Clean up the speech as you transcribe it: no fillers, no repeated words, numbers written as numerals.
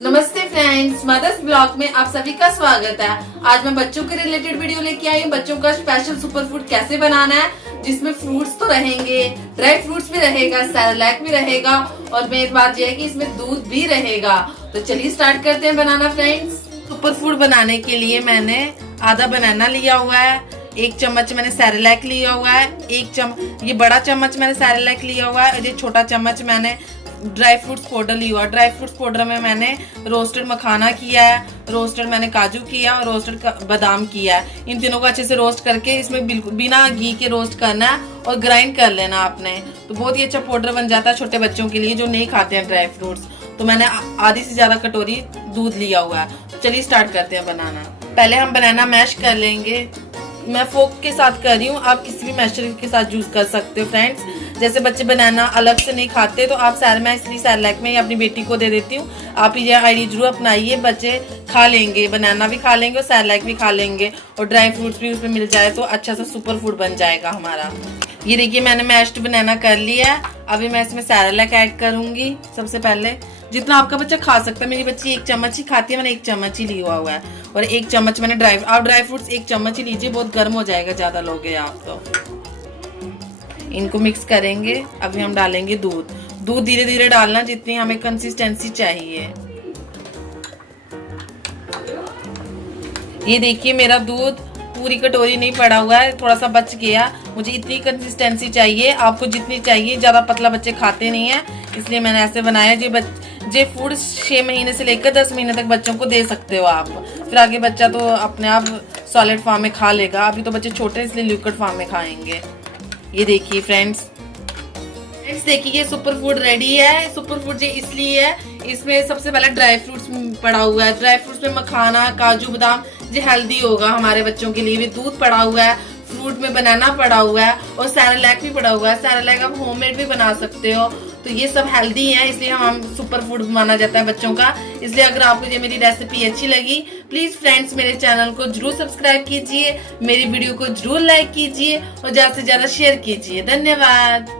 नमस्ते friends, mother's blog में आप सभी का स्वागत है। आज मैं बच्चों के रिलेटेड वीडियो लेके आई हूँ। बच्चों का स्पेशल सुपर फूड कैसे बनाना है, जिसमें फ्रूट्स तो रहेंगे, ड्राई फ्रूट्स भी रहेगा, सेरेलैक भी रहेगा और मेन बात यह है कि इसमें दूध भी रहेगा। तो चलिए स्टार्ट करते हैं बनाना फ्रेंड्स। सुपर फूड बनाने के लिए मैंने आधा बनाना लिया हुआ है, 1 चम्मच मैंने सेरेलैक लिया हुआ है, ये बड़ा चम्मच मैंने सेरेलैक लिया हुआ है और ये छोटा चम्मच मैंने ड्राई फ्रूट्स पाउडर लिया हुआ। ड्राई फ्रूट्स पाउडर में मैंने रोस्टेड मखाना किया है, रोस्टेड मैंने काजू किया और रोस्टेड बादाम किया है। इन तीनों को अच्छे से रोस्ट करके इसमें बिल्कुल बिना घी के रोस्ट करना है और ग्राइंड कर लेना आपने। तो बहुत ही अच्छा पाउडर बन जाता है छोटे बच्चों के लिए जो नहीं खाते हैं ड्राई फ्रूट्स। तो मैंने आधी से ज्यादा कटोरी दूध लिया हुआ है। तो चलिए स्टार्ट करते हैं बनाना। पहले हम बनाना मैश कर लेंगे। मैं फोक के साथ कर रही हूँ, आप किसी भी मैशर के साथ यूज कर सकते हो फ्रेंड्स। जैसे बच्चे बनाना अलग से नहीं खाते तो आप मैं इसलिए सेरेलैक में अपनी बेटी को दे देती हूँ। आप ये आइडिया जरूर अपनाइए, बच्चे खा लेंगे, बनाना भी खा लेंगे और सेरेलैक भी खा लेंगे और ड्राई फ्रूट्स भी उसमें मिल जाए तो अच्छा सा सुपर फूड बन जाएगा हमारा। ये देखिए मैंने मैश्ड बनाना कर लिया है। अभी मैं इसमें सेरेलैक ऐड करूंगी। सबसे पहले जितना आपका बच्चा खा सकता है, मेरी बच्ची 1 चम्मच ही खाती है, मैंने 1 चम्मच ही लिया हुआ है और 1 चम्मच मैंने आप ड्राई फ्रूट्स 1 चम्मच ही लीजिए, बहुत गर्म हो जाएगा ज्यादा लोगे आप तो। इनको मिक्स करेंगे। अभी हम डालेंगे दूध धीरे धीरे डालना जितनी हमें कंसिस्टेंसी चाहिए। ये देखिए मेरा दूध पूरी कटोरी नहीं पड़ा हुआ है, थोड़ा सा बच गया। मुझे इतनी कंसिस्टेंसी चाहिए, आपको जितनी चाहिए। ज्यादा पतला बच्चे खाते नहीं है, इसलिए मैंने ऐसे बनाया। जे फूड 6 महीने से लेकर 10 महीने तक बच्चों को दे सकते हो आप। फिर आगे बच्चा तो अपने आप सॉलिड फॉर्म में खा लेगा। अभी तो बच्चे छोटे इसलिए लिक्विड फॉर्म में खाएंगे। ये देखिए फ्रेंड्स देखिए ये सुपर फूड रेडी है। सुपर फूड ये इसलिए है, इसमें सबसे पहले ड्राई फ्रूट्स पड़ा हुआ है। ड्राई फ्रूट्स में मखाना, काजू, बादाम, ये हेल्दी होगा हमारे बच्चों के लिए भी। दूध पड़ा हुआ है, फ्रूट में बनाना पड़ा हुआ है और सेरेलैक भी पड़ा हुआ है। सेरेलैक आप होममेड भी बना सकते हो। तो ये सब हेल्दी है, इसलिए हम सुपर फूड माना जाता है बच्चों का। इसलिए अगर आपको ये मेरी रेसिपी अच्छी लगी, प्लीज फ्रेंड्स मेरे चैनल को जरूर सब्सक्राइब कीजिए, मेरी वीडियो को जरूर लाइक कीजिए और ज्यादा से ज्यादा शेयर कीजिए। धन्यवाद।